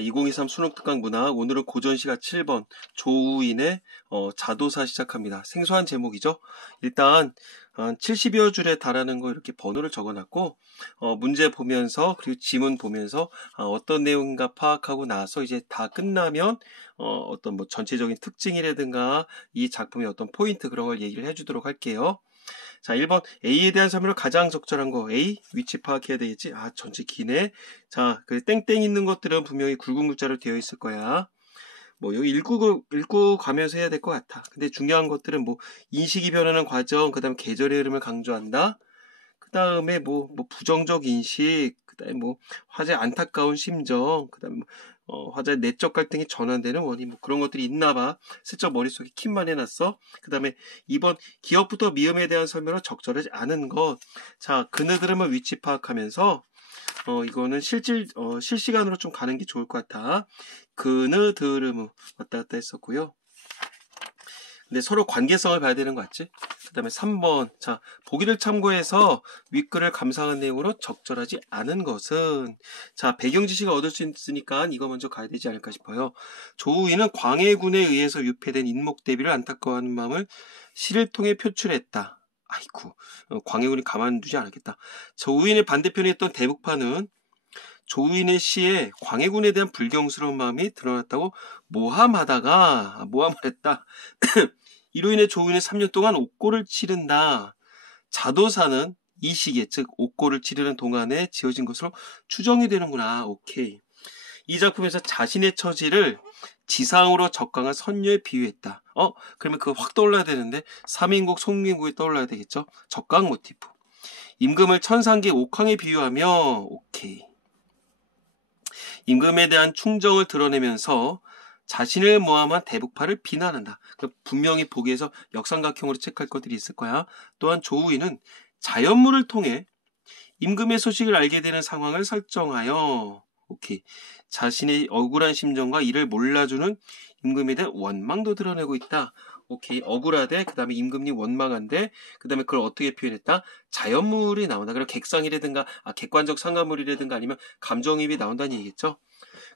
2023 수능특강 문학, 오늘은 고전시가 7번 조우인의 자도사 시작합니다. 생소한 제목이죠. 일단 70여 줄에 달하는 거 이렇게 번호를 적어놨고 문제 보면서 그리고 지문 보면서 어떤 내용인가 파악하고 나서 이제 다 끝나면 어떤 뭐 전체적인 특징이라든가 이 작품의 어떤 포인트 그런 걸 얘기를 해주도록 할게요. 자, 1번 A에 대한 설명으로 가장 적절한 거 A 위치 파악해야 되겠지. 전체 기네. 자, 그 땡땡 있는 것들은 분명히 굵은 글자로 되어 있을 거야. 뭐 여기 읽고 가면서 해야 될 것 같아. 근데 중요한 것들은 뭐 인식이 변하는 과정, 그다음에 계절의 흐름을 강조한다. 그다음에 뭐 부정적 인식, 그다음에 뭐 화자의 안타까운 심정, 그다음에 화자의 내적 갈등이 전환되는 원인, 뭐 그런 것들이 있나 봐. 슬쩍 머릿속에 킴만 해놨어. 그다음에 2번 기억부터 미음에 대한 설명은 적절하지 않은 것. 자, 그느들음을 위치 파악하면서 이거는 실시간으로 좀 가는 게 좋을 것 같아. 그느들음 왔다 갔다 했었고요. 근데 서로 관계성을 봐야 되는 거 같지? 그 다음에 3번. 자, 보기를 참고해서 윗글을 감상한 내용으로 적절하지 않은 것은, 자, 배경 지식을 얻을 수 있으니까 이거 먼저 가야 되지 않을까 싶어요. 조우인은 광해군에 의해서 유폐된 인목대비를 안타까워하는 마음을 시를 통해 표출했다. 아이쿠, 광해군이 가만두지 않았겠다. 조우인의 반대편에 있던 대북파는 조우인의 시에 광해군에 대한 불경스러운 마음이 드러났다고 모함하다가 모함을 했다. 이로 인해 조우인은 3년 동안 옥고를 치른다. 자도사는 이 시기에, 즉 옥고를 치르는 동안에 지어진 것으로 추정이 되는구나. 오케이. 이 작품에서 자신의 처지를 지상으로 적강한 선녀에 비유했다. 그러면 그거 확 떠올라야 되는데 3인국 송민국이 떠올라야 되겠죠. 적강 모티프. 임금을 천상계 옥황에 비유하며 오케이. 임금에 대한 충정을 드러내면서 자신을 모함한 대북파를 비난한다. 분명히 보기에서 역삼각형으로 체크할 것들이 있을 거야. 또한 조우인은 자연물을 통해 임금의 소식을 알게 되는 상황을 설정하여 오케이. 자신의 억울한 심정과 이를 몰라주는 임금에 대한 원망도 드러내고 있다. 오케이. 억울하대. 그 다음에 임금이 원망한데 그 다음에 그걸 어떻게 표현했다? 자연물이 나온다. 그럼 객상이라든가 객관적 상가물이라든가 아니면 감정이입이 나온다는 얘기겠죠.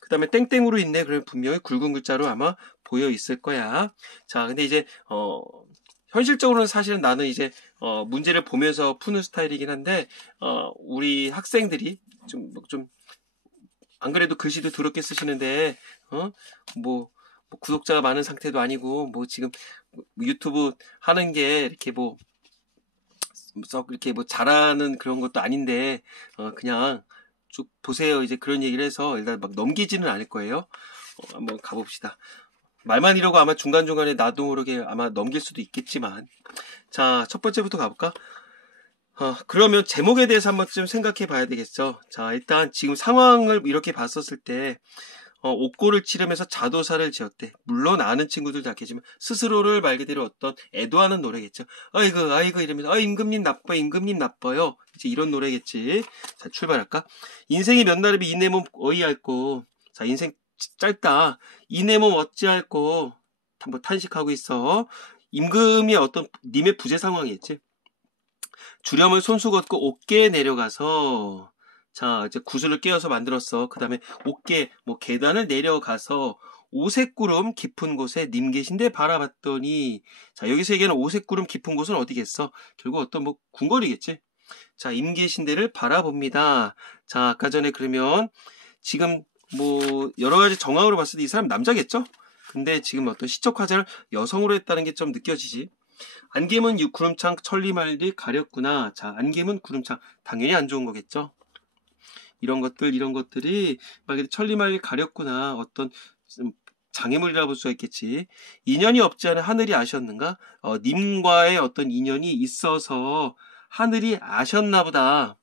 그 다음에 땡땡으로 있네. 그러면 분명히 굵은 글자로 아마 보여 있을 거야. 자, 근데 이제 현실적으로는 사실은 나는 이제 문제를 보면서 푸는 스타일이긴 한데 우리 학생들이 좀 안 그래도 글씨도 더럽게 쓰시는데 뭐 구독자가 많은 상태도 아니고 뭐 지금 유튜브 하는 게 이렇게 이렇게 잘하는 그런 것도 아닌데 그냥 쭉 보세요. 이제 그런 얘기를 해서 일단 막 넘기지는 않을 거예요. 한번 가봅시다. 말만 이러고 아마 중간중간에 나도 모르게 아마 넘길 수도 있겠지만 자, 첫 번째부터 가볼까? 그러면 제목에 대해서 한번 좀 생각해 봐야 되겠죠. 자, 일단 지금 상황을 이렇게 봤었을 때 옥고를 치르면서 자도사를 지었대. 물론 아는 친구들 다 계지만 스스로를 말 그대로 어떤 애도하는 노래겠죠. 아이고 이러면서 임금님 나빠요. 이제 이런 노래겠지. 자, 출발할까? 인생이 몇 날이면 이내 몸 어이할꼬. 자, 인생 짧다. 이내 몸 어찌할꼬. 한번 탄식하고 있어. 임금이 어떤 님의 부재 상황이겠지. 주렴을 손수 걷고 옥계에 내려가서 자, 이제 구슬을 깨어서 만들었어. 그 다음에 옥계, 계단을 내려가서 오색구름 깊은 곳에 님 계신데 바라봤더니 자, 여기서 얘기하는 오색구름 깊은 곳은 어디겠어? 결국 어떤 궁궐이겠지? 자, 임 계신 데를 바라봅니다. 자, 아까 전에 그러면 지금 여러 가지 정황으로 봤을 때 이 사람 남자겠죠? 근데 지금 어떤 시적 화자를 여성으로 했다는 게 좀 느껴지지? 안개문 구름창 천리말리 가렸구나. 자, 안개문 구름창 당연히 안 좋은 거겠죠. 이런 것들이 막 천리말리 가렸구나. 어떤 장애물이라 볼 수가 있겠지. 인연이 없지 않은 하늘이 아셨는가? 님과의 어떤 인연이 있어서 하늘이 아셨나 보다.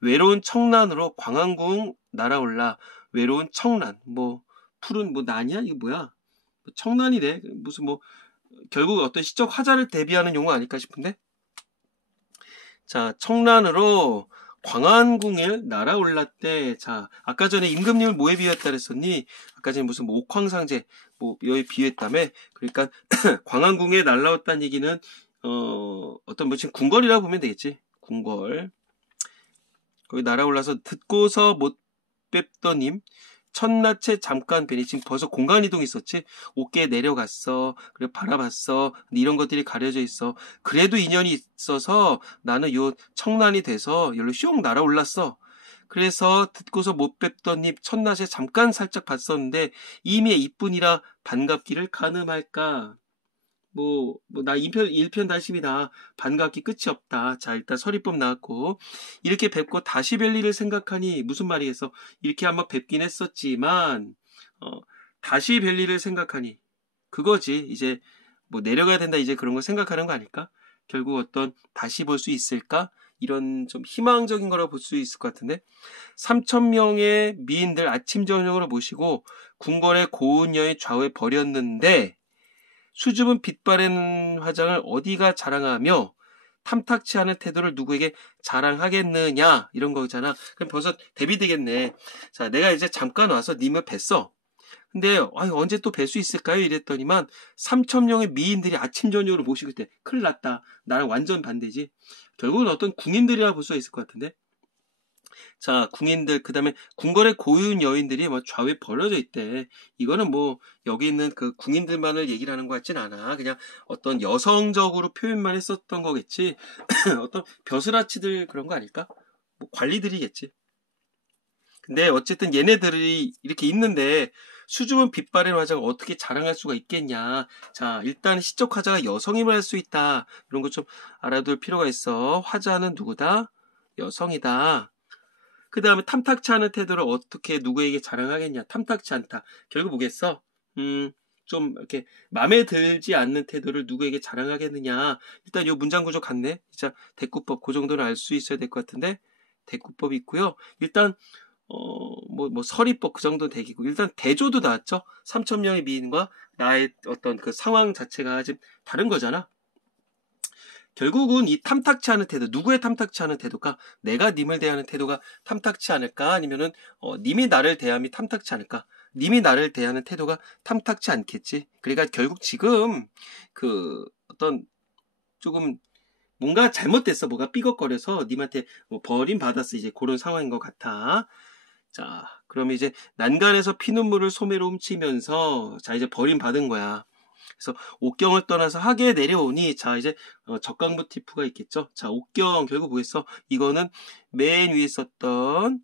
외로운 청란으로 광안궁 날아올라. 외로운 청란. 푸른 난이야? 이게 뭐야? 청란이래. 무슨 결국 어떤 시적 화자를 대비하는 용어 아닐까 싶은데? 자, 청란으로 광안궁에 날아올랐대. 자, 아까 전에 임금님을 뭐에 비유했다 그랬었니? 아까 전에 무슨 옥황상제 여기 비유했다며? 그러니까 광안궁에 날아왔다는 얘기는 어떤 지금 궁궐이라고 보면 되겠지. 궁궐. 거기 날아올라서 듣고서 못 뵙더님 첫낯에 잠깐 뵈니 지금 벌써 공간 이동이 있었지. 어깨에 내려갔어. 그리고 바라봤어. 근데 이런 것들이 가려져 있어. 그래도 인연이 있어서 나는 요 청란이 돼서 여기로 슝 날아올랐어. 그래서 듣고서 못 뵙던 님 첫낮에 잠깐 살짝 봤었는데 이미 이뿐이라 반갑기를 가늠할까. 나 1편 다심이다. 반갑기 끝이 없다. 자, 일단 서리법 나왔고, 이렇게 뵙고 다시 뵐 일을 생각하니, 무슨 말이겠어? 이렇게 한번 뵙긴 했었지만, 다시 뵐 일을 생각하니, 그거지. 이제, 내려가야 된다. 이제 그런 거 생각하는 거 아닐까? 결국 어떤, 다시 볼 수 있을까? 이런 좀 희망적인 거라고 볼 수 있을 것 같은데, 3,000명의 미인들 아침, 저녁으로 모시고, 궁궐의 고운 여인 좌우에 버렸는데, 수줍은 빛바랜 화장을 어디가 자랑하며 탐탁치 않은 태도를 누구에게 자랑하겠느냐 이런 거잖아. 그럼 벌써 대비되겠네. 자, 내가 이제 잠깐 와서 님을 뵀어. 근데 언제 또 뵐 수 있을까요? 이랬더니만 3,000명의 미인들이 아침 저녁으로 모시고 있대. 큰일 났다. 나랑 완전 반대지. 결국은 어떤 궁인들이라 볼 수 있을 것 같은데. 자, 궁인들, 그 다음에 궁궐의 고운 여인들이 좌우에 버려져 있대. 이거는 여기 있는 그 궁인들만을 얘기를 하는 것 같진 않아. 그냥 어떤 여성적으로 표현만 했었던 거겠지. 어떤 벼슬아치들 그런 거 아닐까? 관리들이겠지. 근데 어쨌든 얘네들이 이렇게 있는데 수줍은 빛바랜 화장을 어떻게 자랑할 수가 있겠냐. 자, 일단 시적 화자가 여성임을 할 수 있다. 이런 거 좀 알아둘 필요가 있어. 화자는 누구다? 여성이다. 그 다음에 탐탁치 않은 태도를 어떻게 누구에게 자랑하겠냐. 탐탁치 않다. 결국 뭐겠어? 좀 이렇게 마음에 들지 않는 태도를 누구에게 자랑하겠느냐. 일단 요 문장 구조 같네. 진짜 대꾸법 그 정도는 알 수 있어야 될 것 같은데 대꾸법이 있고요. 일단 서리법 그 정도 되기고 일단 대조도 나왔죠. 3,000명의 미인과 나의 어떤 그 상황 자체가 지금 다른 거잖아. 결국은 이 탐탁치 않은 태도, 누구의 탐탁치 않은 태도가 내가 님을 대하는 태도가 탐탁치 않을까? 아니면은 님이 나를 대함이 탐탁치 않을까? 님이 나를 대하는 태도가 탐탁치 않겠지. 그러니까 결국 지금 그 어떤 조금 뭔가 잘못됐어. 뭐가 삐걱거려서 님한테 버림받았어. 이제 그런 상황인 것 같아. 자, 그러면 이제 난간에서 피눈물을 소매로 훔치면서 자, 이제 버림받은 거야. 그래서 옥경을 떠나서 하계에 내려오니 자 이제 적강 모티프가 있겠죠. 자, 옥경 결국 뭐겠어? 이거는 맨 위에 썼던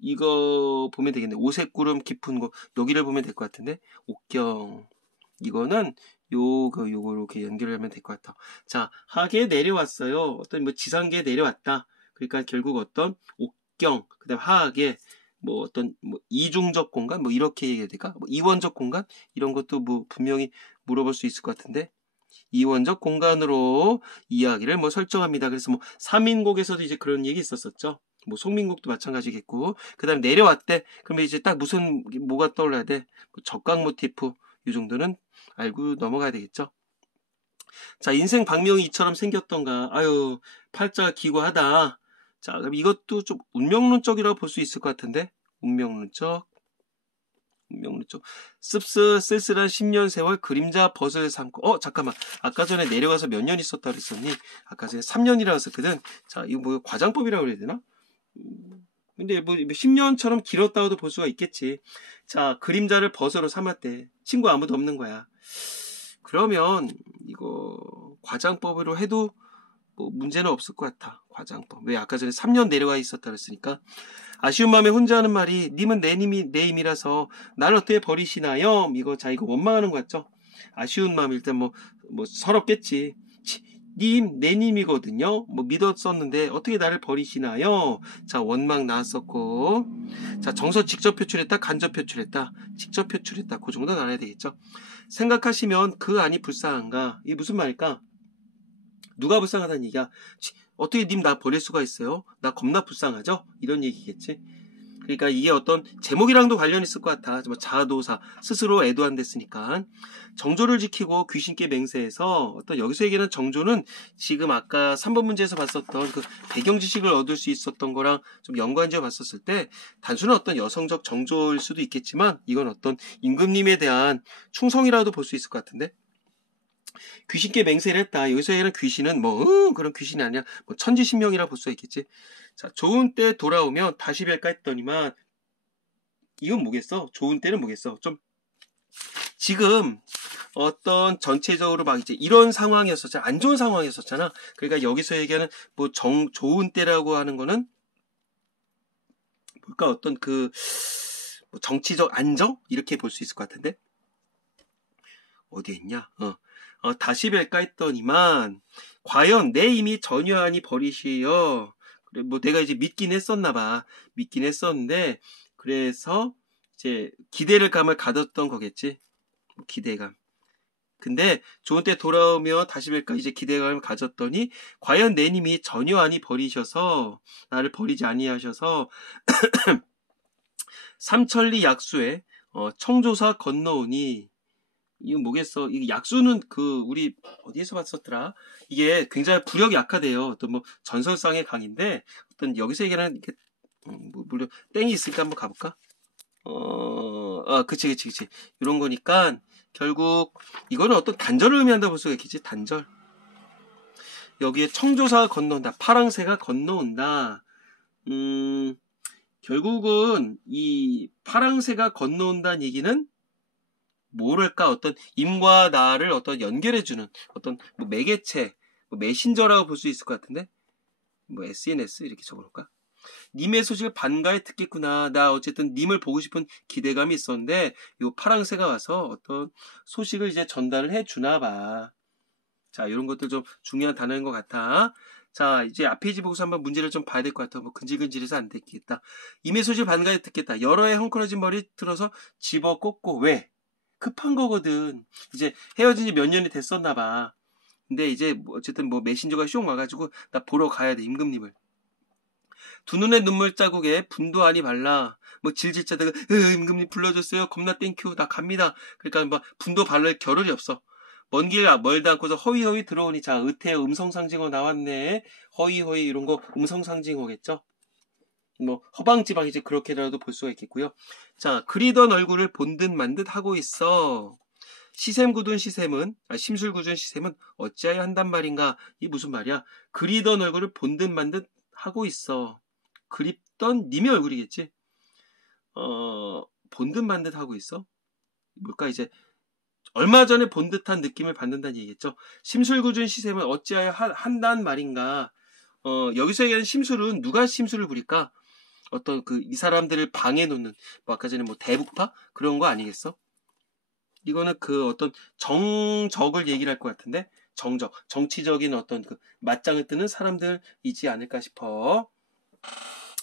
이거 보면 되겠네. 오색구름 깊은 곳 여기를 보면 될 것 같은데 옥경 이거는 요거 이렇게 연결을 하면 될 것 같아. 자, 하계에 내려왔어요. 어떤 지상계에 내려왔다. 그러니까 결국 어떤 옥경 그다음 하계 어떤 이중적 공간 이렇게 얘기해야 될까? 이원적 공간 이런 것도 분명히 물어볼 수 있을 것 같은데 이원적 공간으로 이야기를 설정합니다. 그래서 3인곡에서도 이제 그런 얘기 있었었죠. 송민곡도 마찬가지겠고 그다음에 내려왔대. 그러면 이제 딱 뭐가 떠올라야 돼? 적강 모티프 이 정도는 알고 넘어가야 되겠죠. 자, 인생 박명이 이처럼 생겼던가. 아유, 팔자가 기구하다. 자, 그럼 이것도 좀 운명론적이라고 볼 수 있을 것 같은데 운명론적 쓸쓸한 10년 세월 그림자 벗을 삼고 잠깐만 아까 전에 내려가서 몇 년 있었다 그랬었니? 아까 전에 3년이라고 했었거든. 자, 이거 과장법이라고 그래야 되나? 근데 10년처럼 길었다고도 볼 수가 있겠지. 자, 그림자를 벗으로 삼았대. 친구 아무도 없는 거야. 그러면 이거 과장법으로 해도 문제는 없을 것 같아. 과장법. 왜 아까 전에 3년 내려가 있었다 그랬으니까. 아쉬운 마음에 혼자 하는 말이 님은 내 힘이라서 날 어떻게 버리시나요? 이거 원망하는 거 같죠? 아쉬운 마음 일단 서럽겠지. 님, 내 님이거든요. 믿었었는데 어떻게 나를 버리시나요? 자, 원망 나왔었고. 자, 정서 직접 표출했다, 간접 표출했다. 직접 표출했다. 그 정도는 알아야 되겠죠? 생각하시면 그 안이 불쌍한가? 이게 무슨 말일까? 누가 불쌍하다는 얘기야? 어떻게 님 나 버릴 수가 있어요? 나 겁나 불쌍하죠? 이런 얘기겠지. 그러니까 이게 어떤 제목이랑도 관련이 있을 것 같아. 자아도사 스스로 애도 안 됐으니까 정조를 지키고 귀신께 맹세해서 어떤 여기서 얘기하는 정조는 지금 아까 3번 문제에서 봤었던 그 배경 지식을 얻을 수 있었던 거랑 좀 연관지어 봤었을 때 단순한 어떤 여성적 정조일 수도 있겠지만 이건 어떤 임금님에 대한 충성이라도 볼 수 있을 것 같은데 귀신께 맹세를 했다. 여기서 얘기하는 귀신은 그런 귀신이 아니야. 천지신명이라 볼 수 있겠지. 자, 좋은 때 돌아오면 다시 뵐까 했더니만 이건 뭐겠어? 좋은 때는 뭐겠어? 좀 지금 어떤 전체적으로 막 이제 이런 상황이었었잖아. 안 좋은 상황이었었잖아. 그러니까 여기서 얘기하는 뭐 좋은 때라고 하는 거는 뭘까? 어떤 그 뭐 정치적 안정? 이렇게 볼 수 있을 것 같은데. 어디에 있냐? 다시 뵐까 했더니만 과연 내 이미 전유하니 버리시여. 그래 뭐 내가 이제 믿긴 했었나 봐. 믿긴 했었는데 그래서 이제 기대를 감을 가졌던 거겠지. 기대감. 근데 좋은 때 돌아오며 다시 뵐까 이제 기대감을 가졌더니 과연 내 님이 전혀 아니 버리셔서 나를 버리지 아니하셔서 삼천리 약수에 청조사 건너오니 이거 뭐겠어? 이게 약수는 그 우리 어디에서 봤었더라? 이게 굉장히 부력이 약하대요. 어떤 뭐 전설상의 강인데 어떤 여기서 얘기하는 이게 뭐 물론 땡이 있으니까 한번 가볼까? 그치. 이런 거니까 결국 이거는 어떤 단절을 의미한다고 볼 수가 있겠지. 단절. 여기에 청조사가 건너온다. 파랑새가 건너온다. 결국은 이 파랑새가 건너온다는 얘기는 뭐랄까 어떤 임과 나를 어떤 연결해주는 어떤 뭐 매개체, 뭐 메신저라고 볼 수 있을 것 같은데 뭐 SNS 이렇게 적어놓을까? 님의 소식을 반가에 듣겠구나. 나 어쨌든 님을 보고 싶은 기대감이 있었는데 요 파랑새가 와서 어떤 소식을 이제 전달을 해주나 봐. 자, 이런 것들 좀 중요한 단어인 것 같아. 자, 이제 앞 페이지 보고서 한번 문제를 좀 봐야 될 것 같아. 뭐 근질근질해서 안 되겠다. 임의 소식을 반가에 듣겠다. 여러 해 헝클어진 머리 들어서 집어 꽂고 왜? 급한 거거든. 이제 헤어진 지 몇 년이 됐었나 봐. 근데 이제 어쨌든 뭐 메신저가 숑 와가지고 나 보러 가야 돼. 임금님을. 두 눈에 눈물 자국에 분도 아니 발라. 뭐 질질 짜다가 임금님 불러줬어요. 겁나 땡큐. 나 갑니다. 그러니까 뭐 분도 바를 겨를이 없어. 먼 길 멀다 않고서 허위허위 들어오니 자 의태 음성상징어 나왔네. 허위허위 이런 거 음성상징어겠죠. 뭐 허방지방 이제 그렇게라도 볼 수가 있겠고요. 자 그리던 얼굴을 본 듯 만 듯 하고 있어. 시샘 심술궂은 시샘은 어찌하여 한단 말인가? 이 무슨 말이야? 그리던 얼굴을 본 듯 만 듯 하고 있어. 그립던 님의 얼굴이겠지. 본 듯 만 듯 하고 있어. 뭘까 이제 얼마 전에 본 듯한 느낌을 받는다는 얘기겠죠. 심술궂은 시샘은 어찌하여 한단 말인가? 여기서 얘기하는 심술은 누가 심술을 부릴까? 어떤 그 이 사람들을 방해 놓는 뭐 아까 전에 뭐 대북파 그런 거 아니겠어? 이거는 그 어떤 정적을 얘기를 할 것 같은데 정치적인 어떤 그 맞짱을 뜨는 사람들이지 않을까 싶어.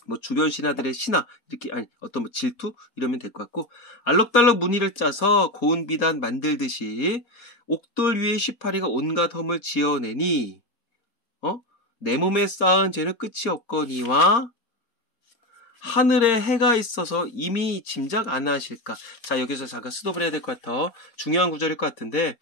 뭐 주변 신하들의 신하 이렇게 아니 어떤 뭐 질투 이러면 될 것 같고 알록달록 무늬를 짜서 고운 비단 만들듯이 옥돌 위에 쉬파리가 온갖 험을 지어내니 내 몸에 쌓은 죄는 끝이 없거니와 하늘에 해가 있어서 이미 짐작 안 하실까. 자 여기서 잠깐 스톱을 해야 될 것 같아. 중요한 구절일 것 같은데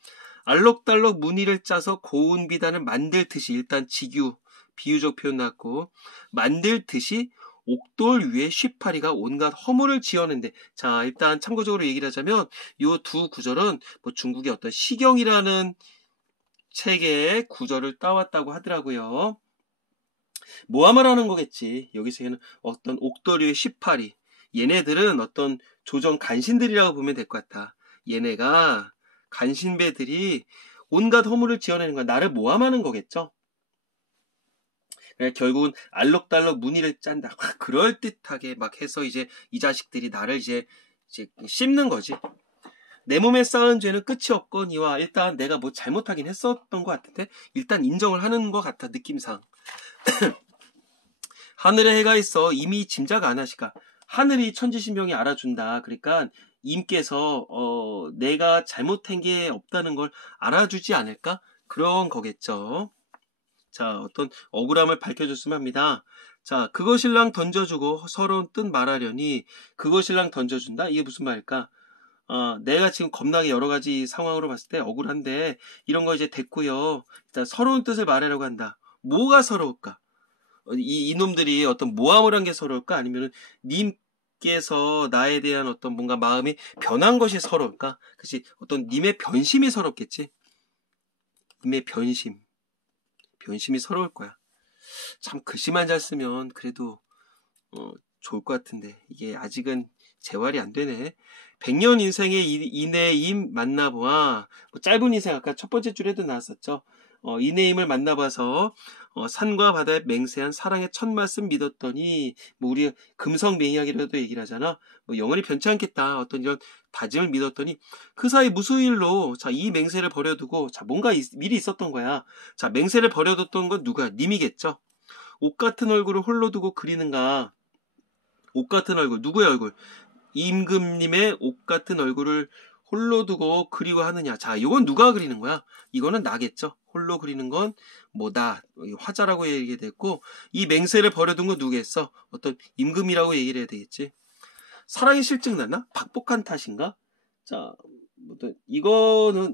알록달록 무늬를 짜서 고운 비단을 만들듯이 일단 직유 비유적 표현 나왔고 만들듯이 옥돌 위에 쉬파리가 온갖 허물을 지어낸대. 자 일단 참고적으로 얘기를 하자면 이 두 구절은 뭐 중국의 어떤 시경이라는 책의 구절을 따왔다고 하더라고요. 모함을 하는 거겠지. 여기서는 어떤 옥돌이의 쉬파리. 얘네들은 어떤 조정 간신들이라고 보면 될 것 같아. 얘네가 간신배들이 온갖 허물을 지어내는 거야. 나를 모함하는 거겠죠. 결국은 알록달록 무늬를 짠다. 그럴듯하게 막 해서 이제 이 자식들이 나를 이제 씹는 거지. 내 몸에 쌓은 죄는 끝이 없거니와 일단 내가 뭐 잘못하긴 했었던 것 같은데 일단 인정을 하는 것 같아 느낌상. 하늘에 해가 있어 이미 짐작 안 하시까. 하늘이 천지신명이 알아준다. 그러니까 임께서 내가 잘못한 게 없다는 걸 알아주지 않을까? 그런 거겠죠. 자 어떤 억울함을 밝혀줬으면 합니다. 자 그것일랑 던져주고 서러운 뜻 말하려니 그것일랑 던져준다? 이게 무슨 말일까? 내가 지금 겁나게 여러 가지 상황으로 봤을 때 억울한데 이런 거 이제 됐고요. 일단 서러운 뜻을 말하려고 한다. 뭐가 서러울까? 이놈들이 어떤 모함을 한 게 서러울까? 아니면 님께서 나에 대한 어떤 뭔가 마음이 변한 것이 서러울까? 그치? 어떤 님의 변심이 서럽겠지? 님의 변심이 서러울 거야. 참 글씨만 잘 쓰면 그래도 좋을 것 같은데 이게 아직은 재활이 안 되네. 100년 인생의 이내임 만나보아. 뭐 짧은 인생 아까 첫 번째 줄에도 나왔었죠. 이내임을 만나봐서 산과 바다에 맹세한 사랑의 첫 말씀 믿었더니, 뭐 우리 금성 맹약이라도 얘기를 하잖아. 뭐 영원히 변치 않겠다, 어떤 이런 다짐을 믿었더니 그 사이 무슨 일로 자 이 맹세를 버려두고 자 뭔가 미리 있었던 거야. 자 맹세를 버려뒀던 건 누가? 님이겠죠. 옷 같은 얼굴을 홀로 두고 그리는가? 옷 같은 얼굴, 누구의 얼굴? 임금님의 옷 같은 얼굴을 홀로 두고 그리워하느냐. 자, 이건 누가 그리는 거야? 이거는 나겠죠. 홀로 그리는 건 뭐 나, 화자라고 얘기가 됐고, 이 맹세를 버려둔 건 누겠어? 어떤 임금이라고 얘기를 해야 되겠지. 사랑이 실증 났나? 박복한 탓인가? 자, 이거는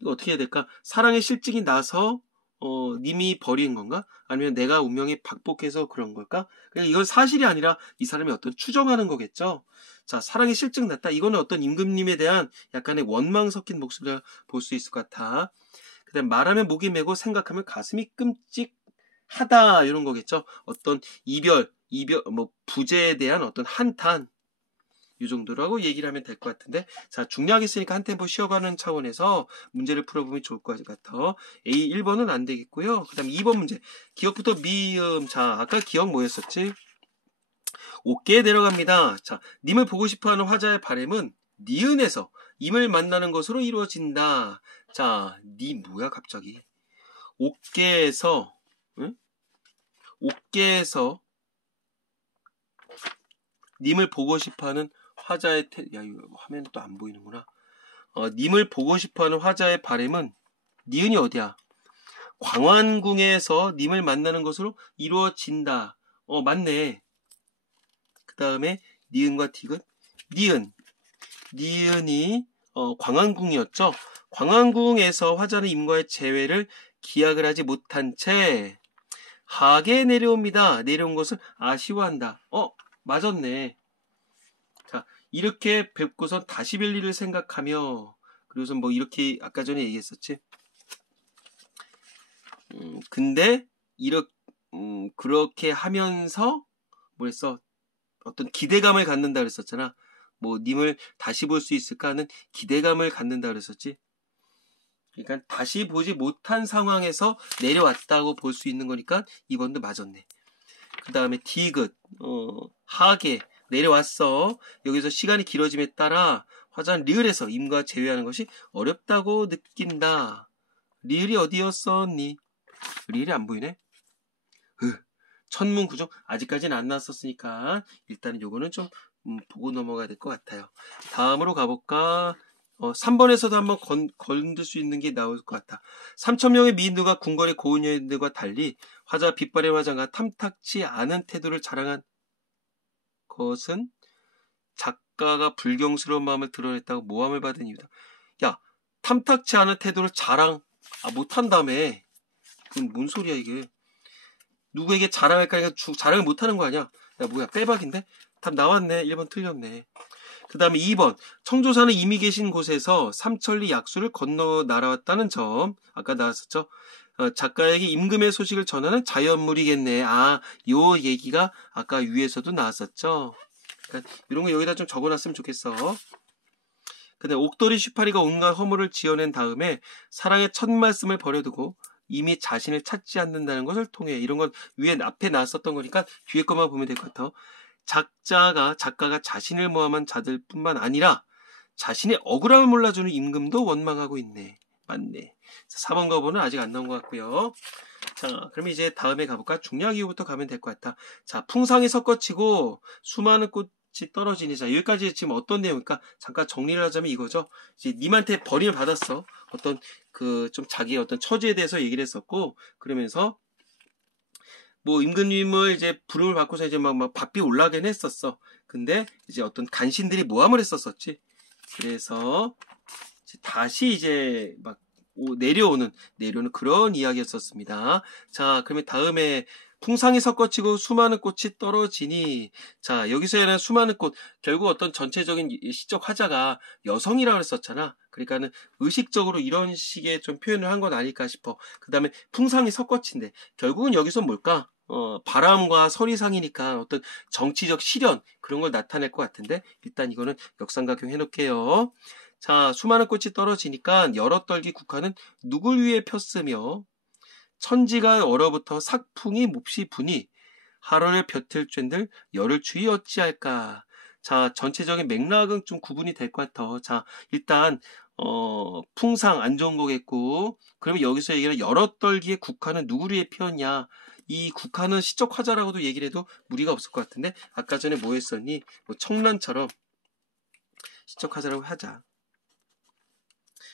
이거 어떻게 해야 될까? 사랑의 실증이 나서 님이 버린 건가? 아니면 내가 운명이 박복해서 그런 걸까? 그냥 이건 사실이 아니라 이 사람이 어떤 추정하는 거겠죠. 자, 사랑이 실증 났다. 이거는 어떤 임금님에 대한 약간의 원망 섞인 목소리라 볼 수 있을 것 같아. 그다음 말하면 목이 메고 생각하면 가슴이 끔찍하다 이런 거겠죠. 어떤 이별, 뭐 부재에 대한 어떤 한탄. 이 정도라고 얘기를 하면 될 것 같은데, 자 중요하게 쓰니까 한 템포 쉬어가는 차원에서 문제를 풀어보면 좋을 것 같아. A 1번은 안 되겠고요. 그 다음 2번 문제, 기억부터 미음. 자 아까 기억 뭐였었지? 옥계에 내려갑니다. 자 님을 보고 싶어하는 화자의 바람은 니은에서 임을 만나는 것으로 이루어진다. 자 니 뭐야 갑자기? 옥계에서 응? 옥계에서 님을 보고 싶어하는 화자의 야 이거 화면 또 안 보이는구나. 님을 보고 싶어하는 화자의 바람은 니은이 어디야? 광환궁에서 님을 만나는 것으로 이루어진다. 맞네. 그 다음에 니은과 디귿. 니은이 광환궁이었죠. 광환궁에서 화자는 임과의 재회를 기약을 하지 못한 채 하계에 내려옵니다. 내려온 것을 아쉬워한다. 맞았네. 자, 이렇게 뵙고선 다시 뵐 일을 생각하며, 그래서 뭐 이렇게 아까 전에 얘기했었지. 근데 그렇게 하면서 뭐랬어? 어떤 기대감을 갖는다 그랬었잖아. 뭐 님을 다시 볼 수 있을까 하는 기대감을 갖는다 그랬었지. 그러니까 다시 보지 못한 상황에서 내려왔다고 볼 수 있는 거니까 이번도 맞았네. 그 다음에 디귿, 하계 내려왔어. 여기서 시간이 길어짐에 따라 화자는 리을에서 임과 제외하는 것이 어렵다고 느낀다. 리을이 어디였었니? 리을이 안 보이네. 천문구정 아직까지는 안 나왔었으니까 일단은 요거는 좀 보고 넘어가야 될 것 같아요. 다음으로 가볼까? 3번에서도 한번 건들 수 있는 게 나올 것 같아. 3,000명의 미인들과 궁궐의 고운 여인들과 달리 화자 빛발의 화장과 탐탁치 않은 태도를 자랑한 것은 작가가 불경스러운 마음을 드러냈다고 모함을 받은 이유다. 야, 탐탁치 않은 태도를 못한다며. 그건 뭔 소리야 이게. 누구에게 자랑할까 해서 자랑을 못하는 거 아니야. 야 뭐야 빼박인데? 답 나왔네. 1번 틀렸네. 그 다음에 2번, 청조사는 이미 계신 곳에서 삼천리 약수를 건너 날아왔다는 점. 아까 나왔었죠. 작가에게 임금의 소식을 전하는 자연물이겠네. 요 얘기가 아까 위에서도 나왔었죠. 그러니까 이런 거 여기다 좀 적어놨으면 좋겠어. 근데 옥돌이 쉬파리가 온갖 허물을 지어낸 다음에 사랑의 첫 말씀을 버려두고 이미 자신을 찾지 않는다는 것을 통해, 이런 건 위에 앞에 나왔었던 거니까 뒤에 것만 보면 될 것 같아. 작가가 자신을 모함한 자들 뿐만 아니라 자신의 억울함을 몰라주는 임금도 원망하고 있네. 맞네. 4번과 5번은 아직 안 나온 것 같고요. 자, 그럼 이제 다음에 가볼까? 중요한 이유부터 가면 될 것 같아. 자, 풍상이 섞어치고 수많은 꽃이 떨어지니. 자, 여기까지 지금 어떤 내용일까? 잠깐 정리를 하자면 이거죠. 이제 님한테 버림을 받았어. 어떤 좀 자기의 어떤 처지에 대해서 얘기를 했었고, 그러면서 뭐 임금님을 이제 부름을 받고서 이제 막 밥비 올라가긴 했었어. 근데 이제 어떤 간신들이 모함을 했었었지. 그래서 다시 이제 막 내려오는 그런 이야기였었습니다. 자, 그러면 다음에 풍상이 섞어치고 수많은 꽃이 떨어지니. 자, 여기서 얘는 수많은 꽃, 결국 어떤 전체적인 시적 화자가 여성이라고 했었잖아. 그러니까는 의식적으로 이런 식의 좀 표현을 한 건 아닐까 싶어. 그 다음에 풍상이 섞어친대. 결국은 여기서 뭘까? 바람과 서리상이니까 어떤 정치적 실현 그런 걸 나타낼 것 같은데 일단 이거는 역삼각형 해놓을게요. 자, 수많은 꽃이 떨어지니까 여러 떨기 국화는 누굴 위해 폈으며 천지가 얼어붙어 삭풍이 몹시 부니 하루를 볕을 쬐들 열을 추위 어찌할까. 자, 전체적인 맥락은 좀 구분이 될 것 같아. 자, 일단 풍상 안 좋은 거겠고, 그러면 여기서 얘기하는 여러 떨기의 국화는 누구를 위해 피었냐. 이 국화는 시적 화자라고도 얘기를 해도 무리가 없을 것 같은데 아까 전에 뭐 했었니? 뭐 청란처럼 시적 화자라고 하자.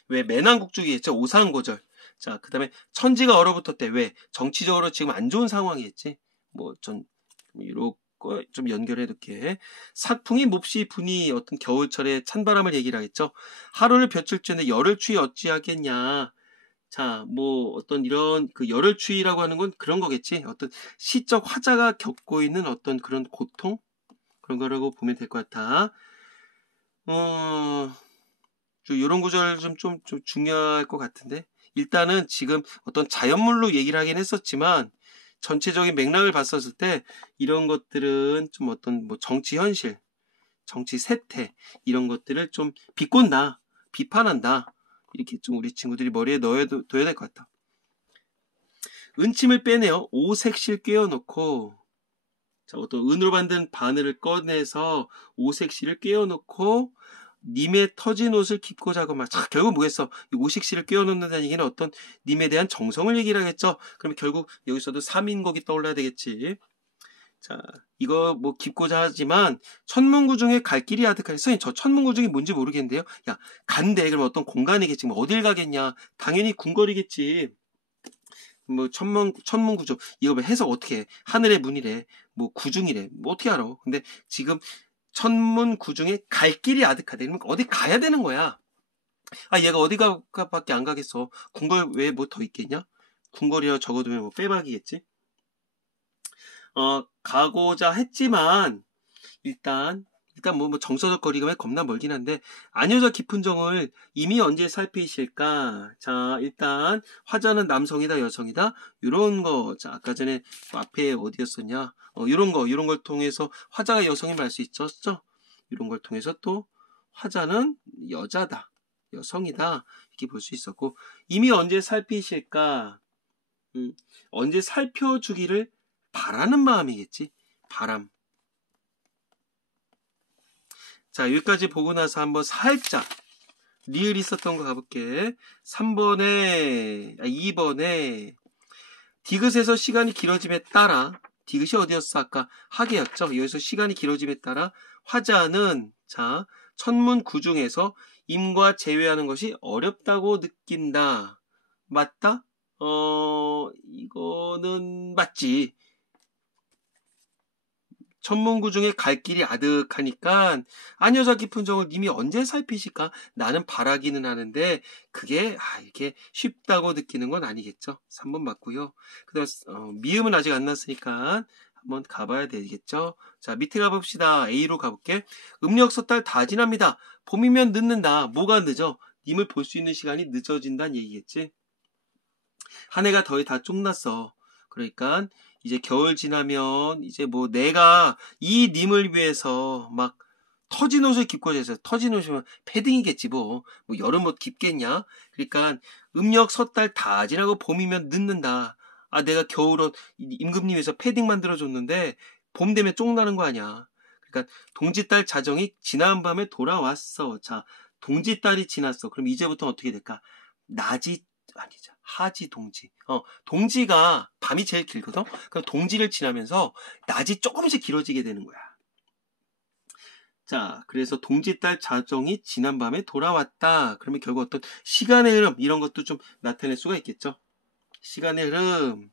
왜 매난국죽이 했죠? 오상고절. 자, 그 다음에 천지가 얼어붙었대. 왜? 정치적으로 지금 안 좋은 상황이겠지. 뭐 전 이런 거 좀 연결해둘게. 삭풍이 몹시 부니 어떤 겨울철에 찬바람을 얘기를 하겠죠. 하루를 볕을 쬐는데 열을 추위 어찌하겠냐. 자, 뭐 어떤 이런 그 열을 추위라고 하는 건 그런 거겠지. 어떤 시적 화자가 겪고 있는 어떤 그런 고통 그런 거라고 보면 될 것 같아. 이런 구절 좀 중요할 것 같은데 일단은 지금 어떤 자연물로 얘기를 하긴 했었지만 전체적인 맥락을 봤었을 때 이런 것들은 좀 어떤 뭐 정치 현실, 정치 세태 이런 것들을 좀 비꼰다, 비판한다 이렇게 좀 우리 친구들이 머리에 둬야 될 것 같다. 은침을 빼내어 오색실 꿰어놓고 자, 어떤 은으로 만든 바늘을 꺼내서 오색실을 꿰어놓고 님의 터진 옷을 깁고 자고 막 결국 뭐겠어? 이 오색실을 꿰어놓는다는 얘기는 어떤 님에 대한 정성을 얘기를 하겠죠. 그럼 결국 여기서도 삼인곡이 떠올라야 되겠지. 자, 이거 뭐 깁고자 하지만 천문구 중에 갈 길이 아득하니 선생님 저 천문구 중에 뭔지 모르겠는데요. 야, 간대. 그럼 어떤 공간이겠지. 뭐 어딜 가겠냐? 당연히 궁궐이겠지. 뭐 천문구조 이거 뭐 해석 어떻게 해? 하늘의 문이래. 뭐 구중이래. 뭐 어떻게 알아? 근데 지금 천문구중에 갈 길이 아득하대. 그러면 어디 가야 되는 거야. 아, 얘가 어디가밖에 안 가겠어. 궁궐 외에 뭐 더 있겠냐? 궁궐이라 적어두면 뭐 빼박이겠지. 가고자 했지만 일단 뭐 정서적 거리가 겁나 멀긴 한데 아녀자 깊은 정을 이미 언제 살피실까? 자, 일단 화자는 남성이다 여성이다 이런 거. 자, 아까 전에 앞에 어디였었냐? 이런 걸 통해서 화자가 여성임을 알 수 있었죠. 이런 걸 통해서 또 화자는 여자다 여성이다 이렇게 볼 수 있었고 이미 언제 살피실까? 언제 살펴주기를 바라는 마음이겠지. 바람. 자, 여기까지 보고 나서 한번 살짝 리을 있었던 거 가볼게. 2번에 디귿에서 시간이 길어짐에 따라 디귿이 어디였어? 아까 하계였죠. 여기서 시간이 길어짐에 따라 화자는 자 천문구중에서 임과 제외하는 것이 어렵다고 느낀다. 맞다? 이거는 맞지. 천문구중에 갈 길이 아득하니까 아녀자 깊은 정을 님이 언제 살피실까? 나는 바라기는 하는데 그게 이렇게 쉽다고 느끼는 건 아니겠죠. 3번 맞고요. 그 다음 미음은 아직 안 났으니까 한번 가봐야 되겠죠. 자, 밑에 가봅시다. A로 가볼게. 음력 섣달 다 지납니다. 봄이면 늦는다. 뭐가 늦어? 님을 볼 수 있는 시간이 늦어진다는 얘기겠지. 한 해가 거의 다 끝났어. 그러니까 이제 겨울 지나면 이제 뭐 내가 이 님을 위해서 막 터진 옷을 깁고 자서 터진 옷이면 패딩이겠지 뭐 여름 옷 깁겠냐. 그러니까 음력 섣달 다 지나고 봄이면 늦는다. 아, 내가 겨울옷 임금님 위해서 패딩 만들어줬는데 봄 되면 쫑나는 거 아니야. 그러니까 동지달 자정이 지난 밤에 돌아왔어. 자, 동지달이 지났어. 그럼 이제부터 어떻게 될까? 낮이 아니죠. 하지 동지. 동지가 밤이 제일 길거든. 그럼 동지를 지나면서 낮이 조금씩 길어지게 되는 거야. 자, 그래서 동지달 자정이 지난 밤에 돌아왔다. 그러면 결국 어떤 시간의 흐름 이런 것도 좀 나타낼 수가 있겠죠. 시간의 흐름.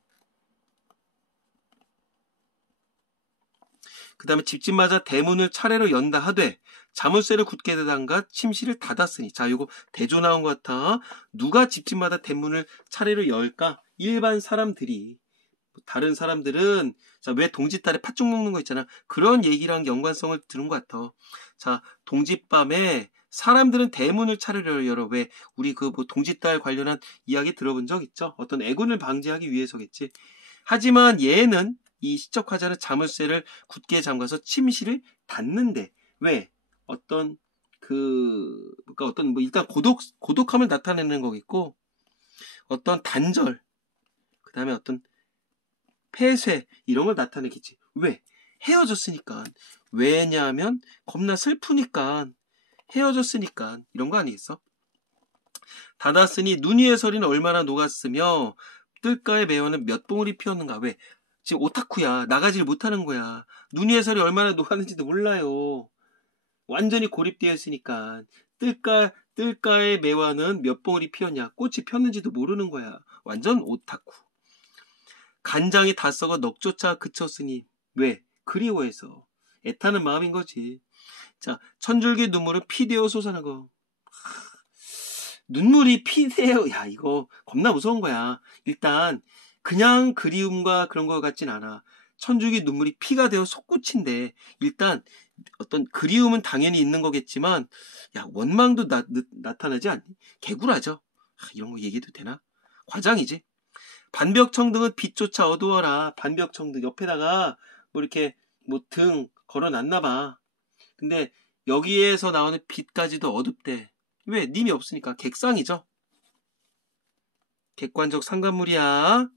그 다음에 집집마다 대문을 차례로 연다 하되 자물쇠를 굳게 닫은가 침실을 닫았으니. 자, 요거 대조 나온 것 같아. 누가 집집마다 대문을 차례로 열까? 일반 사람들이. 다른 사람들은 자, 왜 동지달에 팥죽 먹는 거 있잖아. 그런 얘기랑 연관성을 두는 것 같아. 자, 동지밤에 사람들은 대문을 차례로 열어. 왜? 우리 그 뭐 동지달 관련한 이야기 들어본 적 있죠? 어떤 애군을 방지하기 위해서겠지. 하지만 얘는 이 시적 화자는 자물쇠를 굳게 잠가서 침실을 닫는데 왜? 어떤 그러니까 어떤 뭐 일단 고독함을 나타내는 거겠고 어떤 단절 그 다음에 어떤 폐쇄 이런 걸 나타내겠지. 왜? 헤어졌으니까. 왜냐하면 겁나 슬프니까 헤어졌으니까 이런 거 아니겠어? 닫았으니 눈 위의 서리는 얼마나 녹았으며 뜰가의 매화는 몇 봉우리 피었는가. 왜? 지금 오타쿠야. 나가지를 못하는 거야. 눈 위의 설이 얼마나 녹았는지도 몰라요. 완전히 고립되어 있으니까 뜰가의 매화는 몇 봉우리 피었냐. 꽃이 폈는지도 모르는 거야. 완전 오타쿠. 간장이 다 썩어 넋조차 그쳤으니 왜? 그리워해서 애타는 마음인 거지. 자, 천줄기 눈물은 피되어 솟아나고 눈물이 피되어 야 이거 겁나 무서운 거야. 일단 그냥 그리움과 그런 거 같진 않아. 천줄기 눈물이 피가 되어 솟구친데 일단 어떤 그리움은 당연히 있는 거겠지만 야 원망도 나타나지 않니? 개구라죠. 이런 거 얘기해도 되나? 과장이지. 반벽청등은 빛조차 어두워라. 반벽청등 옆에다가 뭐 이렇게 뭐 등 걸어놨나 봐. 근데 여기에서 나오는 빛까지도 어둡대. 왜? 님이 없으니까. 객상이죠. 객관적 상관물이야.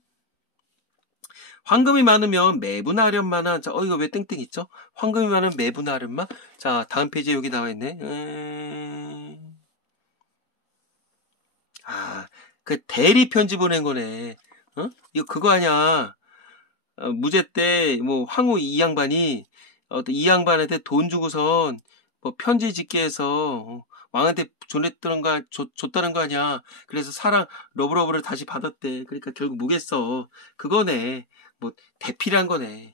황금이 많으면 매분하련만한. 자, 이거 왜 땡땡 있죠? 황금이 많으면 매분하련만. 자, 다음 페이지에 여기 나와 있네. 그 대리 편지 보낸 거네. 이거 그거 아니야. 무제 때 뭐 황후 이 양반이 어떤 이 양반한테 돈 주고선 뭐 편지 짓게 해서 왕한테 줬다는 거 아니야. 그래서 사랑 러브러브를 다시 받았대. 그러니까 결국 뭐겠어. 그거네. 뭐 대필한 거네.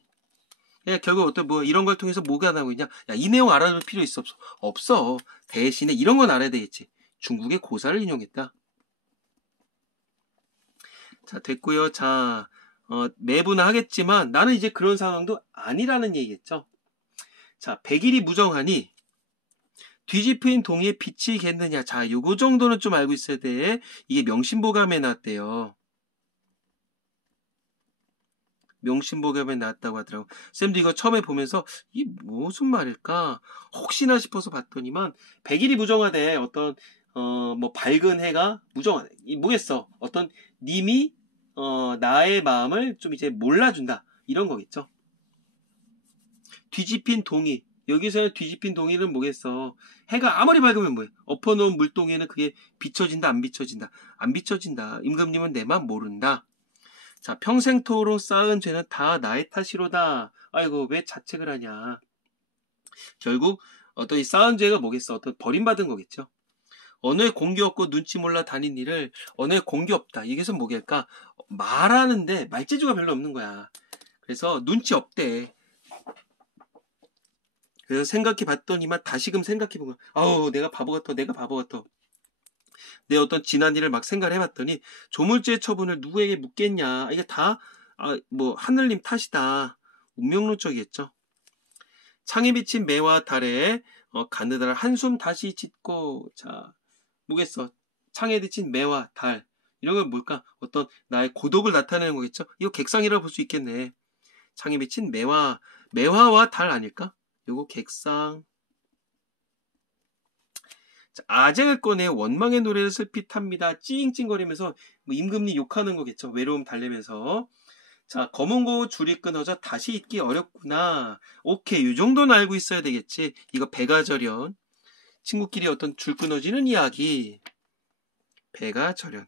야, 결국 어떤 뭐 이런 걸 통해서 뭐가 나오고 있냐. 야, 이 내용 알아둘 필요 있어 없어? 없어. 대신에 이런 건 알아야 되겠지. 중국의 고사를 인용했다. 자, 됐고요. 자, 매분하겠지만 나는 이제 그런 상황도 아니라는 얘기겠죠. 자, 백일이 무정하니 뒤집힌 동이에 빛이 겠느냐. 자, 요거 정도는 좀 알고 있어야 돼. 이게 명심보감에 나왔대요. 명심보감에 나왔다고 하더라고. 쌤도 이거 처음에 보면서 이게 무슨 말일까? 혹시나 싶어서 봤더니만 백일이 무정하대. 어떤 뭐 밝은 해가 무정하대. 이 뭐겠어? 어떤 님이 나의 마음을 좀 이제 몰라준다. 이런 거겠죠. 뒤집힌 동이. 여기서는 뒤집힌 동이는 뭐겠어? 해가 아무리 밝으면 뭐해? 엎어놓은 물동에는 그게 비춰진다, 안 비춰진다? 안 비춰진다. 임금님은 내 맘 모른다. 자, 평생토록 쌓은 죄는 다 나의 탓이로다. 아이고, 왜 자책을 하냐. 결국 어떤 이 쌓은 죄가 뭐겠어? 어떤 버림받은 거겠죠. 언어에 공기 없고 눈치 몰라 다닌 일을 언어에 공기 없다. 이게서 뭐겠까? 말하는데 말재주가 별로 없는 거야. 그래서 눈치 없대. 그래서 생각해 봤더니만 다시금 생각해 본 거야. 아우, 내가 바보 같아. 내 어떤 지난 일을 막 생각해 봤더니 조물주의 처분을 누구에게 묻겠냐. 이게 다 뭐 하늘님 탓이다. 운명론적이겠죠. 창에 비친 매와 달에 가느다란 한숨 다시 짓고. 자, 뭐겠어? 창에 비친 매와 달. 이런 건 뭘까? 어떤 나의 고독을 나타내는 거겠죠. 이거 객상이라고 볼 수 있겠네. 창에 비친 매화와 달 아닐까? 요거 객상. 자, 아쟁을 꺼내 원망의 노래를 슬피 탑니다. 찡찡거리면서 뭐 임금님 욕하는 거겠죠. 외로움 달래면서. 자, 검은고 줄이 끊어져 다시 잊기 어렵구나. 오케이, 요 정도는 알고 있어야 되겠지. 이거 배가절연. 친구끼리 어떤 줄 끊어지는 이야기. 배가절연.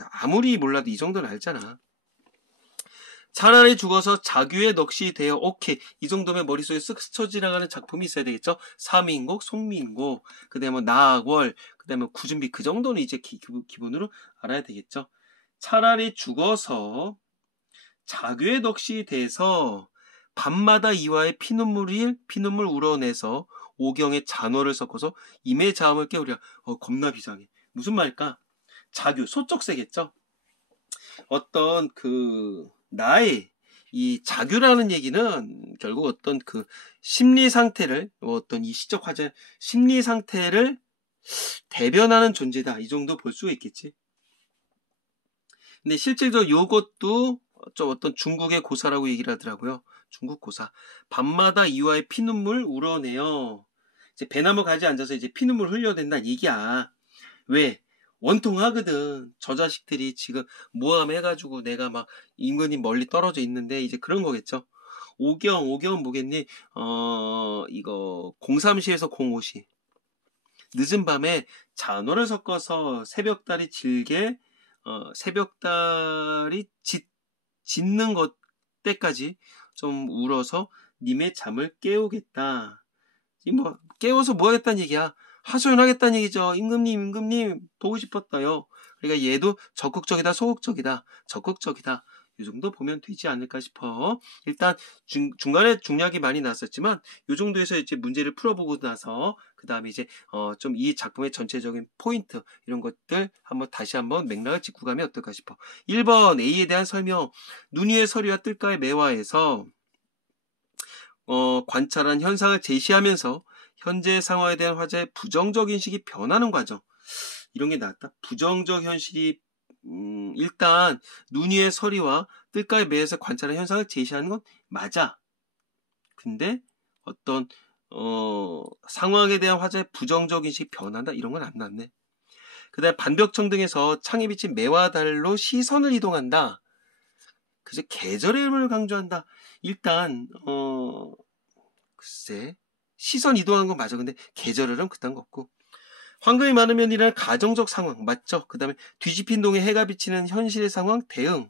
야, 아무리 몰라도 이 정도는 알잖아. 차라리 죽어서 자규의 넋이 되어. 오케이, 이 정도면 머릿속에 쓱 스쳐 지나가는 작품이 있어야 되겠죠. 삼인곡, 송민곡, 그 다음에 나월, 그 다음에 구준비. 그 정도는 이제 기본으로 알아야 되겠죠. 차라리 죽어서 자규의 넋이 돼서 밤마다 이와의 피눈물 우러내서 오경의 잔어를 섞어서 임의 자음을 깨우랴. 겁나 비상해. 무슨 말일까? 자규, 소쩍새겠죠. 어떤 나의 이 자규라는 얘기는 결국 어떤 그 심리 상태를, 어떤 이 시적 화제 심리 상태를 대변하는 존재다. 이 정도 볼 수 있겠지. 근데 실질적으로 요것도 좀 어떤 중국의 고사라고 얘기를 하더라고요. 중국 고사. 밤마다 이와의 피눈물 울어내요. 이제 배나무 가지 앉아서 이제 피눈물 흘려댄다 얘기야. 왜? 원통하거든. 저 자식들이 지금 모함해가지고 내가 막 인근이 멀리 떨어져 있는데 이제 그런 거겠죠. 오경 뭐겠니? 이거 03시에서 05시. 늦은 밤에 잔호를 섞어서 새벽달이 질게 새벽달이 짖는 것 때까지 좀 울어서 님의 잠을 깨우겠다. 뭐 깨워서 뭐 하겠다는 얘기야. 하소연하겠다는 얘기죠. 임금님 보고 싶었다요. 그러니까 얘도 적극적이다 소극적이다. 적극적이다. 이 정도 보면 되지 않을까 싶어. 일단 중간에 중략이 많이 났었지만 이 정도에서 이제 문제를 풀어보고 나서 그 다음에 이제 좀 이 작품의 전체적인 포인트 이런 것들 다시 한번 맥락을 짚고 가면 어떨까 싶어. 1번 A에 대한 설명. 눈 위의 서리와 뜰가의 매화에서 관찰한 현상을 제시하면서 현재 상황에 대한 화자의 부정적 인식이 변하는 과정. 이런 게 나왔다. 부정적 현실이 일단 눈 위의 서리와 뜰가의 매에서 관찰한 현상을 제시하는 건 맞아. 근데 어떤 상황에 대한 화자의 부정적 인식이 변한다. 이런 건 안 나왔네. 그 다음에 반벽청 등에서 창에 비친 매와 달로 시선을 이동한다. 그래서 계절의 흐름을 강조한다. 일단 글쎄 시선 이동하는 건 맞아. 근데 계절 흐름 그딴 거 없고. 황금이 많으면이라는 가정적 상황 맞죠? 그 다음에 뒤집힌 동에 해가 비치는 현실의 상황 대응.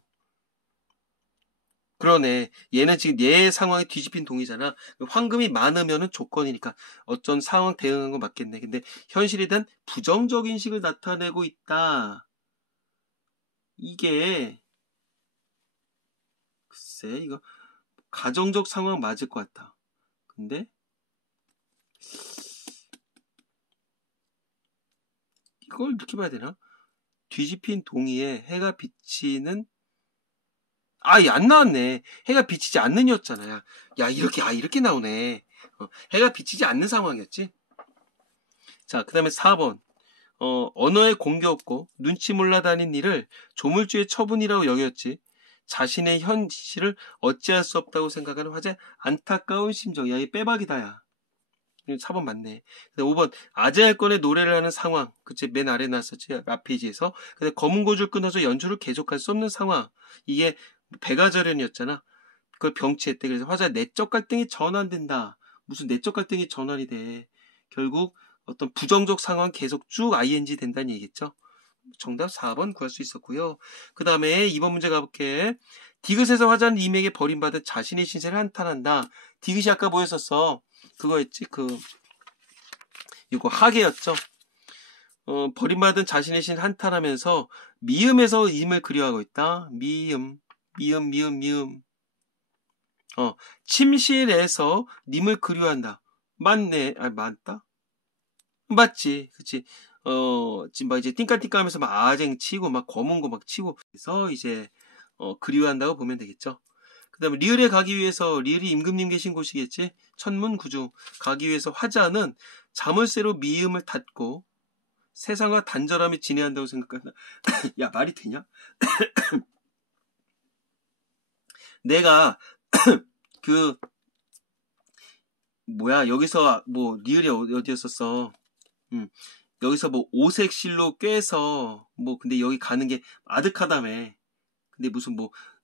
그러네. 얘는 지금 얘 상황이 뒤집힌 동이잖아. 황금이 많으면은 조건이니까 어떤 상황 대응한 건 맞겠네. 근데 현실에 대한 부정적 인식을 나타내고 있다. 이게 글쎄 이거 가정적 상황 맞을 것 같다. 근데 이걸 이렇게 봐야 되나? 뒤집힌 동이에 해가 비치는 안 나왔네. 해가 비치지 않는 였잖아. 야 이렇게 나오네. 해가 비치지 않는 상황이었지. 자, 그 다음에 4번. 언어에 공개 없고 눈치 몰라 다닌 일을 조물주의 처분이라고 여겼지. 자신의 현실을 어찌할 수 없다고 생각하는 화제 안타까운 심정. 야, 이 빼박이다, 야. 4번 맞네. 5번 아재할건의 노래를 하는 상황. 그치 맨 아래 놨었지 앞페이지에서. 근데 검은 고줄 끊어서 연주를 계속할 수 없는 상황. 이게 백아절연이었잖아. 그걸 병치했대. 그래서 화자 내적 갈등이 전환된다. 무슨 내적 갈등이 전환이 돼. 결국 어떤 부정적 상황 계속 쭉 ing 된다는 얘기겠죠. 정답 4번 구할 수 있었고요. 그 다음에 2번 문제 가볼게. 디귿에서 화자는 님에게 버림받은 자신의 신세를 한탄한다. 디귿이 아까 뭐였었어? 그거였지. 이거 하계였죠. 버림받은 자신의 신 한탄하면서 미음에서 임을 그리워하고 있다. 미음. 침실에서 님을 그리워한다. 맞네. 맞다? 맞지. 그치. 지금 막 이제 띵까띵까 하면서 막 아쟁 치고 막 검은 거 막 치고 그래서 이제 그리워한다고 보면 되겠죠. 그 다음에 리을에 가기 위해서 리을이 임금님 계신 곳이겠지. 천문구주 가기 위해서 화자는 자물쇠로 미음을 닫고 세상과 단절함이 지내한다고 생각한다. 야 말이 되냐? 내가 여기서 뭐 리을이 어디였었어? 여기서 뭐 오색실로 꿰서 근데 여기 가는 게 아득하다며. 근데 무슨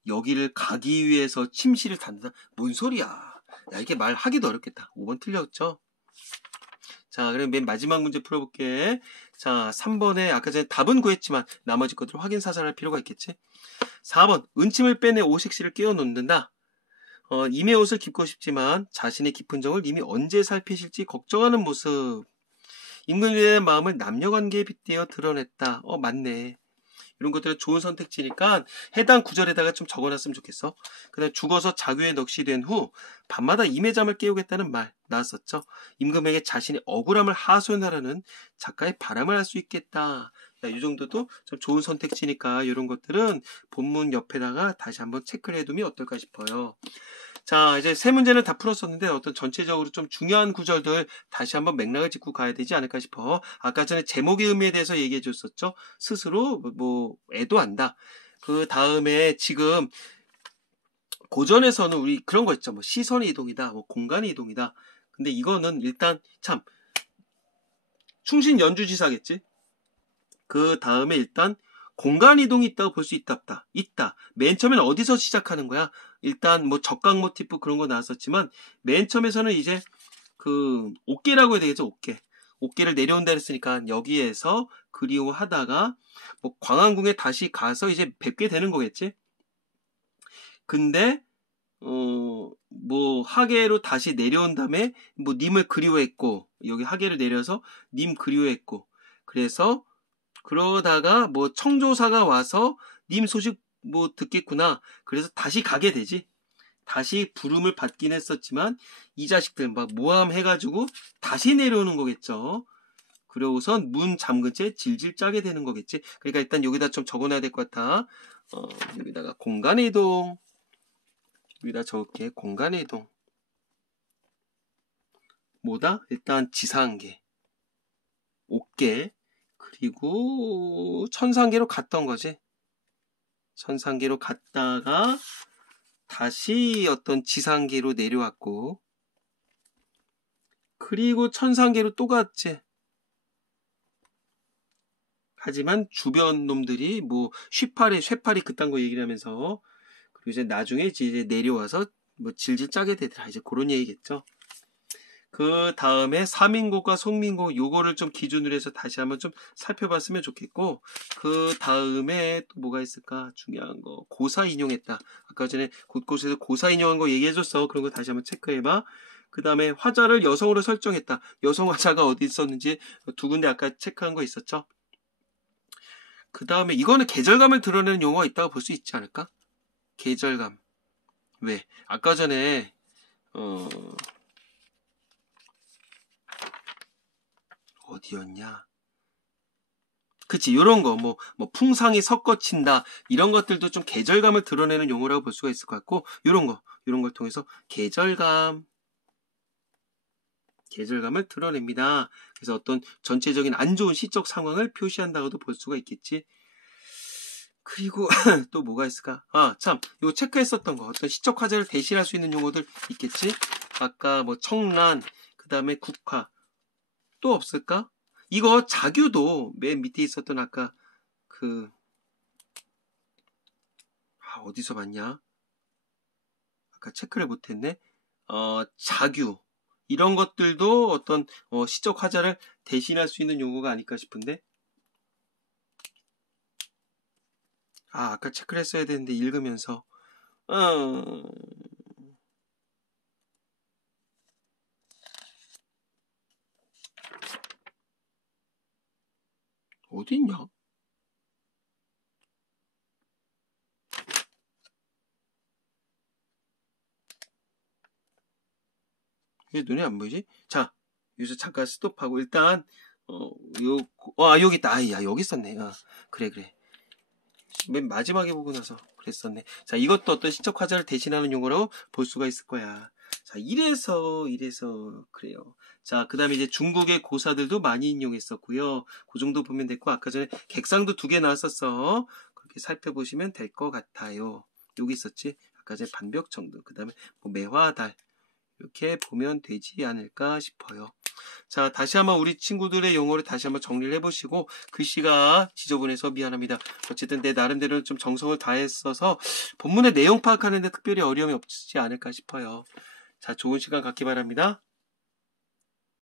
여기를 가기 위해서 침실을 닫는다? 뭔 소리야? 야 이게 말하기도 어렵겠다. 5번 틀렸죠? 자, 그럼 맨 마지막 문제 풀어볼게. 자, 3번에 아까 전에 답은 구했지만 나머지 것들 확인 사살할 필요가 있겠지? 4번 은침을 빼내 오색실을 깨워 놓는다. 임의 옷을 입고 싶지만 자신의 깊은 정을 이미 언제 살피실지 걱정하는 모습. 임금에 대한 마음을 남녀관계에 빗대어 드러냈다. 맞네. 이런 것들은 좋은 선택지니까 해당 구절에다가 좀 적어놨으면 좋겠어. 그 다음 죽어서 자교에 넋이 후 밤마다 임의 잠을 깨우겠다는 말 나왔었죠. 임금에게 자신의 억울함을 하소연하려는 작가의 바람을 알 수 있겠다. 이 정도도 좀 좋은 선택지니까 이런 것들은 본문 옆에다가 다시 한번 체크를 해두면 어떨까 싶어요. 자, 이제 세 문제는 다 풀었었는데 어떤 전체적으로 좀 중요한 구절들 다시 한번 맥락을 짚고 가야 되지 않을까 싶어. 아까 전에 제목의 의미에 대해서 얘기해 줬었죠. 스스로 애도한다. 그 다음에 지금 고전에서는 우리 그런 거 있죠. 뭐 시선의 이동이다, 뭐 공간의 이동이다. 근데 이거는 일단 참 충신 연주지사겠지. 그 다음에 일단 공간 이동이 있다고 볼 수 있다, 없다. 있다. 맨 처음에는 어디서 시작하는 거야? 일단 뭐 적각 모티프 그런 거 나왔었지만 맨 처음에서는 이제 그 옥계라고 해야 되겠죠. 옥계. 옥계를 내려온다 했으니까 여기에서 그리워하다가 뭐 광안궁에 다시 가서 이제 뵙게 되는 거겠지. 근데 뭐 하계로 다시 내려온 다음에 뭐 님을 그리워했고 여기 하계를 내려서 님 그리워했고 그래서 그러다가 뭐 청조사가 와서 님 소식 뭐 듣겠구나. 그래서 다시 가게 되지. 다시 부름을 받긴 했었지만 이 자식들 막 모함해가지고 다시 내려오는 거겠죠. 그러고선 문 잠근 채 질질 짜게 되는 거겠지. 그러니까 일단 여기다 좀 적어놔야 될 것 같아. 여기다가 공간의 이동. 여기다 적을게. 공간의 이동. 뭐다? 일단 지상계, 옥계, 그리고 천상계로 갔던 거지. 천상계로 갔다가 다시 어떤 지상계로 내려왔고 그리고 천상계로 또 갔지. 하지만 주변 놈들이 뭐 쇠파리 그딴 거 얘기를 하면서 그리고 이제 나중에 이제 내려와서 뭐 질질 짜게 되더라. 이제 그런 얘기겠죠. 그 다음에 사민고과 송민고 요거를 좀 기준으로 해서 다시 한번 좀 살펴봤으면 좋겠고 그 다음에 또 뭐가 있을까? 중요한 거 고사 인용했다. 아까 전에 곳곳에서 고사 인용한 거 얘기해줬어. 그런 거 다시 한번 체크해봐. 그 다음에 화자를 여성으로 설정했다. 여성 화자가 어디 있었는지 두 군데 아까 체크한 거 있었죠. 그 다음에 이거는 계절감을 드러내는 용어가 있다고 볼 수 있지 않을까? 계절감. 왜? 아까 전에 어디였냐? 그치, 요런 거, 뭐 풍상이 섞어친다, 이런 것들도 좀 계절감을 드러내는 용어라고 볼 수가 있을 것 같고, 요런 걸 통해서 계절감을 드러냅니다. 그래서 어떤 전체적인 안 좋은 시적 상황을 표시한다고도 볼 수가 있겠지. 그리고 또 뭐가 있을까? 참, 이거 체크했었던 거, 어떤 시적 화제를 대신할 수 있는 용어들 있겠지? 아까 뭐 청란, 그 다음에 국화, 또 없을까? 이거 자규도 맨 밑에 있었던 아까 어디서 봤냐? 아까 체크를 못했네. 자규 이런 것들도 어떤 시적 화자를 대신할 수 있는 용어가 아닐까 싶은데. 아까 체크를 했어야 되는데 읽으면서 어디 있냐? 왜 눈에 안 보이지? 자, 여기서 잠깐 스톱하고 일단 여기 있다. 야, 여기 있었네. 그래. 맨 마지막에 보고 나서 그랬었네. 자, 이것도 어떤 시적 화자를 대신하는 용어로 볼 수가 있을 거야. 자, 이래서 그래요. 자, 그 다음에 이제 중국의 고사들도 많이 인용했었고요. 그 정도 보면 됐고, 아까 전에 객상도 2개 나왔었어. 그렇게 살펴보시면 될 것 같아요. 여기 있었지? 아까 전에 반벽정도, 그 다음에 뭐 매화달, 이렇게 보면 되지 않을까 싶어요. 자, 다시 한번 우리 친구들의 용어를 다시 한번 정리를 해보시고, 글씨가 지저분해서 미안합니다. 어쨌든 내 나름대로 좀 정성을 다했어서 본문의 내용 파악하는데 특별히 어려움이 없지 않을까 싶어요. 자, 좋은 시간 갖기 바랍니다.